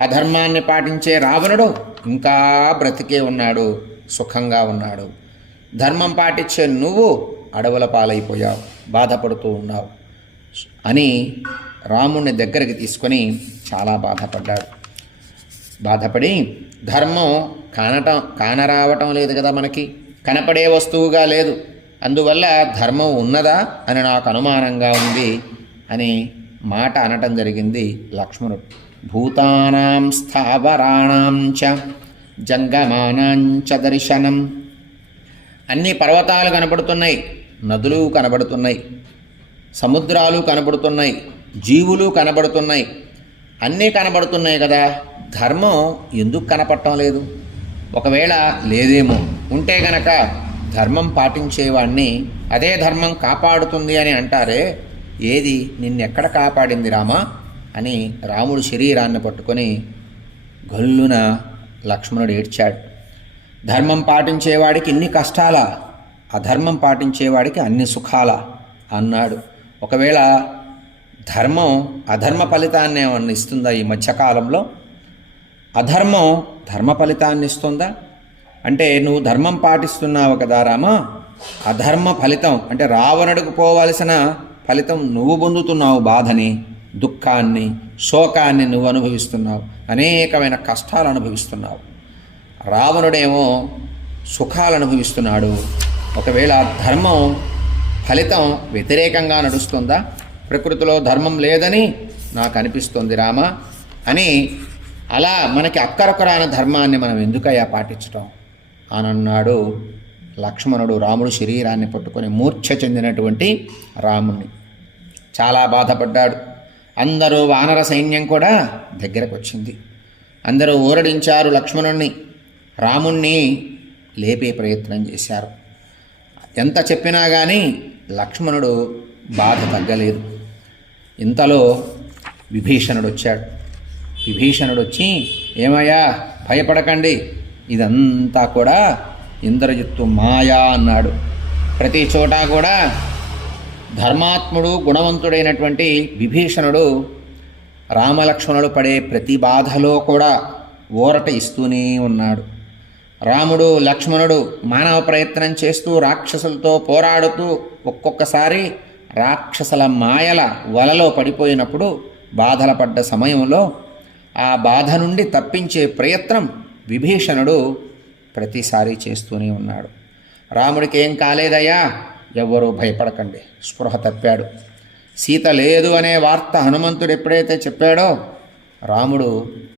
అధర్మాన్ని పాటించే రావణుడు ఇంకా బ్రతికే ఉన్నాడు సుఖంగా ఉన్నాడు. ధర్మం పాటించే నువ్వు అడవుల పాలైపోయావు బాధపడుతూ ఉన్నావు అని రాముణ్ణి దగ్గరికి తీసుకొని చాలా బాధపడ్డాడు. బాధపడి ధర్మం కానటం కానరావటం లేదు కదా మనకి కనపడే వస్తువుగా లేదు. అందువల్ల ధర్మం ఉన్నదా అని నాకు అనుమానంగా ఉంది అని మాట అనటం జరిగింది లక్ష్మణుడు. భూతానాం స్థావరాణం చ జంగమానాంచ దర్శనం. అన్ని పర్వతాలు కనబడుతున్నాయి నదులు కనబడుతున్నాయి సముద్రాలు కనబడుతున్నాయి జీవులు కనబడుతున్నాయి. అన్నీ కనబడుతున్నాయి కదా ధర్మం ఎందుకు కనపడటం లేదు? ఒకవేళ లేదేమో ఉంటే గనక ధర్మం పాటించేవాడిని అదే ధర్మం కాపాడుతుంది అని అంటారే ఏది నిన్నెక్కడ కాపాడింది రామా అని రాముడు శరీరాన్ని పట్టుకొని గల్లున లక్ష్మణుడు ఏడ్చాడు. ధర్మం పాటించేవాడికి ఇన్ని కష్టాలా? అధర్మం పాటించేవాడికి అన్ని సుఖాలా? అన్నాడు. ఒకవేళ ధర్మం అధర్మ ఫలితాన్ని ఏమన్నా ఇస్తుందా ఈ మధ్యకాలంలో? అధర్మం ధర్మ ఫలితాన్ని ఇస్తుందా? అంటే నువ్వు ధర్మం పాటిస్తున్నావు కదా రామా? అధర్మ ఫలితం అంటే రావణుడికి పోవలసిన ఫలితం నువ్వు పొందుతున్నావు బాధని దుఃఖాన్ని శోకాన్ని నువ్వు అనుభవిస్తున్నావు అనేకమైన కష్టాలు అనుభవిస్తున్నావు. రావణుడేమో సుఖాలు అనుభవిస్తున్నాడు. ఒకవేళ ధర్మం ఫలితం వ్యతిరేకంగా నడుస్తుందా? ప్రకృతిలో ధర్మం లేదని నాకు అనిపిస్తుంది రామ అని అలా మనకి అక్కరొకరాన ధర్మాన్ని మనం ఎందుకయ్యా పాటించటం? అని అన్నాడు లక్ష్మణుడు రాముడు శరీరాన్ని పట్టుకొని మూర్ఛ చెందినటువంటి రాముణ్ణి. చాలా బాధపడ్డాడు. అందరూ వానర సైన్యం కూడా దగ్గరకు వచ్చింది అందరూ ఊరడించారు లక్ష్మణుణ్ణి. రాముణ్ణి లేపే ప్రయత్నం చేశారు. ఎంత చెప్పినా కానీ లక్ష్మణుడు బాధ తగ్గలేదు. ఇంతలో విభీషణుడు వచ్చాడు విభీషణుడు వచ్చి ఏమయ్యా భయపడకండి. ఇదంతా కూడా ఇంద్రజిత్తు మాయా అన్నాడు. ప్రతి చోట కూడా ధర్మాత్ముడు గుణవంతుడైనటువంటి విభీషణుడు రామలక్ష్మణుడు పడే ప్రతి బాధలో కూడా ఊరట ఇస్తూనే ఉన్నాడు. రాముడు లక్ష్మణుడు మానవ ప్రయత్నం చేస్తూ రాక్షసులతో పోరాడుతూ ఒక్కొక్కసారి రాక్షసుల మాయల వలలో పడిపోయినప్పుడు బాధల పడ్డ సమయంలో ఆ బాధ నుండి తప్పించే ప్రయత్నం విభీషణుడు ప్రతిసారి చేస్తూనే ఉన్నాడు. రాముడికి ఏం కాలేదయ్యా? ఎవ్వరూ భయపడకండి. స్పృహ తప్పాడు. సీత లేదు అనే వార్త హనుమంతుడు ఎప్పుడైతే చెప్పాడో రాముడు